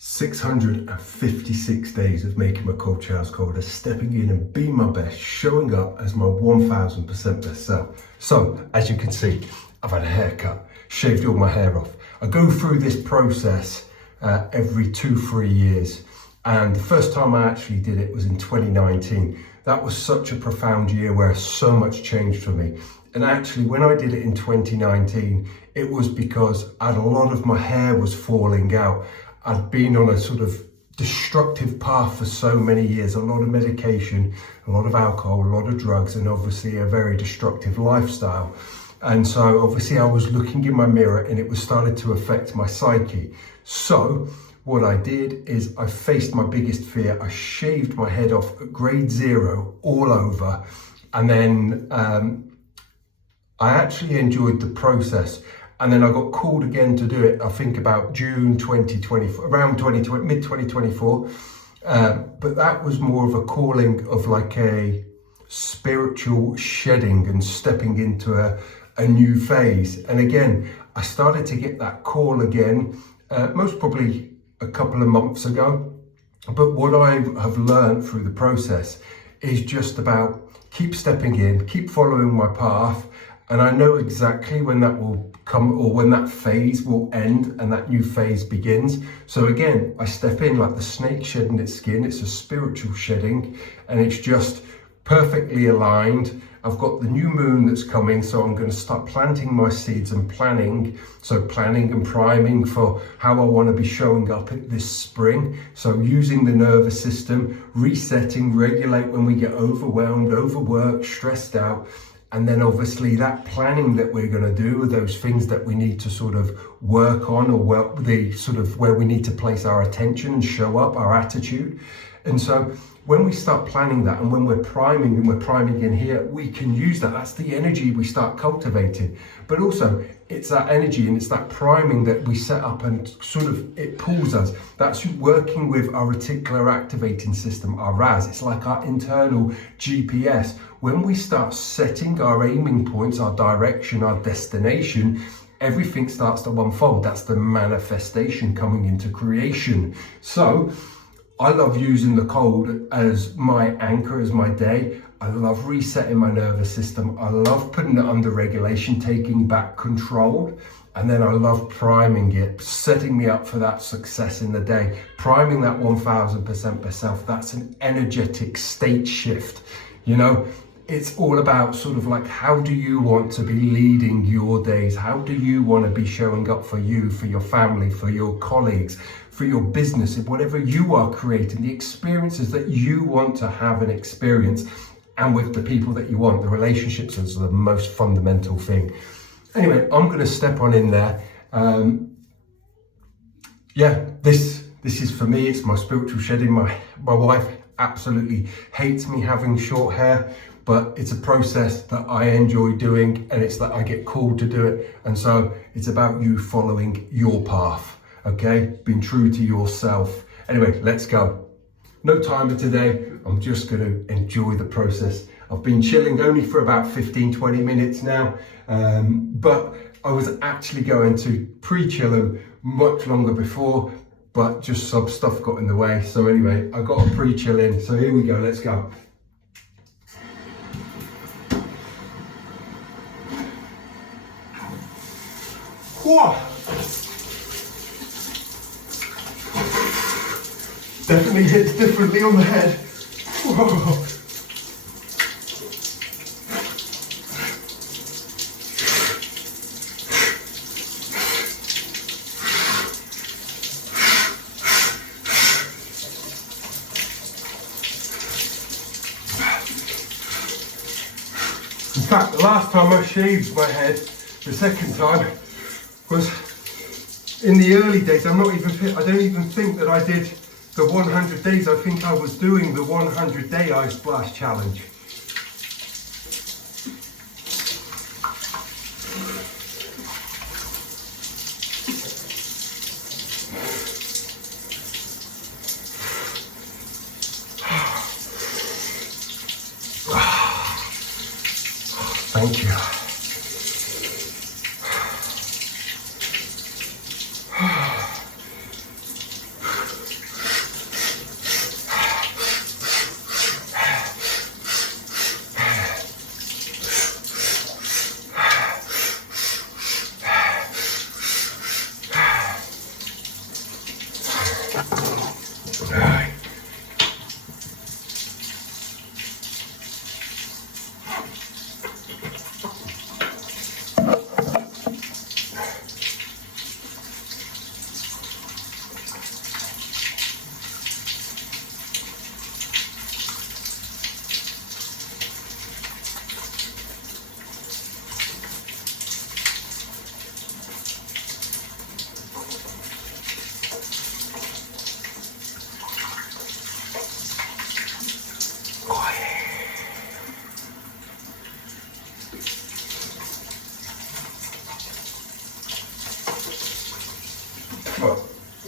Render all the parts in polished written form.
656 days of making my cold showers colder, stepping in and being my best, showing up as my 1000% best self. So, as you can see, I've had a haircut, shaved all my hair off. I go through this process every 2-3 years. And the first time I actually did it was in 2019. That was such a profound year where so much changed for me. And actually, when I did it in 2019, it was because a lot of my hair was falling out. I'd been on a sort of destructive path for so many years, a lot of medication, a lot of alcohol, a lot of drugs, and obviously a very destructive lifestyle. And so obviously I was looking in my mirror and it was starting to affect my psyche. So what I did is I faced my biggest fear. I shaved my head off at grade 0 all over. And then I actually enjoyed the process. And then I got called again to do it, I think about June 2024, around 2020, mid 2024. But that was more of a calling of like a spiritual shedding and stepping into a new phase. And again, I started to get that call again, most probably a couple of months ago. But what I have learned through the process is just about keep stepping in, keep following my path. And I know exactly when that will come or when that phase will end and that new phase begins. So again, I step in like the snake shedding its skin. It's a spiritual shedding and it's just perfectly aligned. I've got the new moon that's coming, so I'm going to start planting my seeds and planning. So planning and priming for how I want to be showing up this spring. So using the nervous system, resetting, regulate when we get overwhelmed, overworked, stressed out. And then obviously that planning that we're going to do are those things that we need to sort of work on, or where we need to place our attention and show up, our attitude. And so when we start planning that and when we're priming in here, we can use that. That's the energy we start cultivating. But also it's that energy and it's that priming that we set up and sort of it pulls us. That's working with our reticular activating system, our RAS. It's like our internal GPS. When we start setting our aiming points, our direction, our destination, everything starts to unfold. That's the manifestation coming into creation. So I love using the cold as my anchor, as my day. I love resetting my nervous system. I love putting it under regulation, taking back control. And then I love priming it, setting me up for that success in the day. Priming that 1000% best self. That's an energetic state shift. You know, it's all about sort of like, how do you want to be leading your days? How do you want to be showing up for you, for your family, for your colleagues, for your business, whatever you are creating, the experiences that you want to have and experience, and with the people that you want. The relationships is the most fundamental thing. Anyway, I'm going to step on in there. This is for me. It's my spiritual shedding. My wife absolutely hates me having short hair, but it's a process that I enjoy doing, and it's that I get called to do it. And so it's about you following your path. Okay, being true to yourself. Anyway, let's go. No timer today. I'm just going to enjoy the process. I've been chilling only for about 15-20 minutes now, but I was actually going to pre-chill much longer before, but just some stuff got in the way. So anyway, I got a pre-chill in. So here we go. Let's go. Whoa. Definitely hits differently on the head. Whoa. In fact, the last time I shaved my head, the second time, was in the early days. I don't even think that I did the 100 days. I think I was doing the 100-day ice blast challenge. Thank you.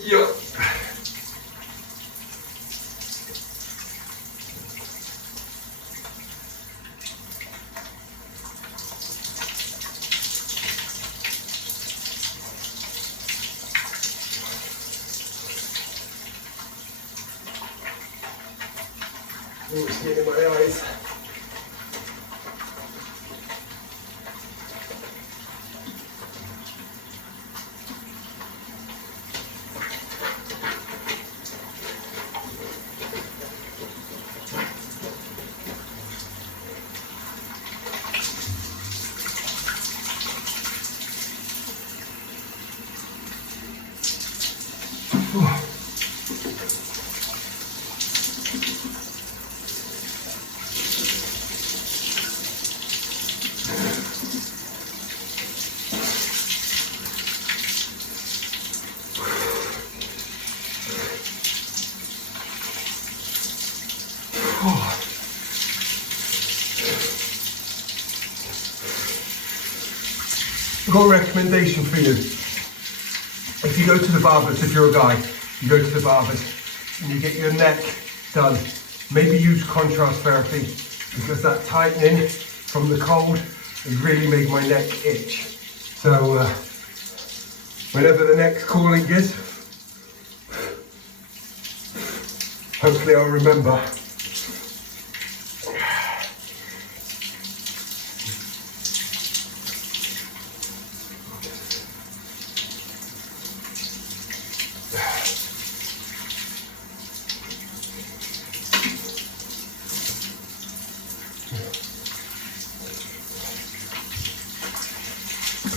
Yeah. Oh, it's getting in my eyes. I've got a recommendation for you. If you go to the barbers, if you're a guy, you go to the barbers and you get your neck done, maybe use contrast therapy, because that tightening from the cold has really made my neck itch. So whenever the next calling is, hopefully I'll remember.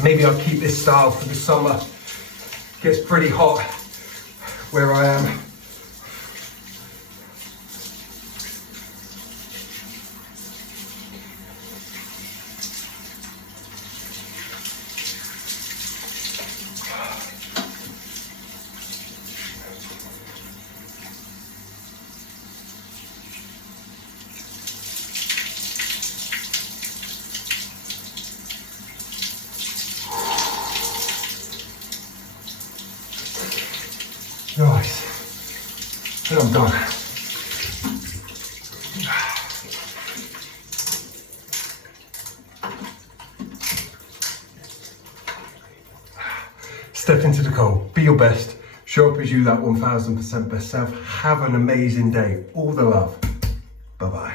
Maybe I'll keep this style for the summer. It gets pretty hot where I am. Nice. And I'm done. Step into the cold. Be your best. Show up as you, that 1000% best self. Have an amazing day. All the love. Bye-bye.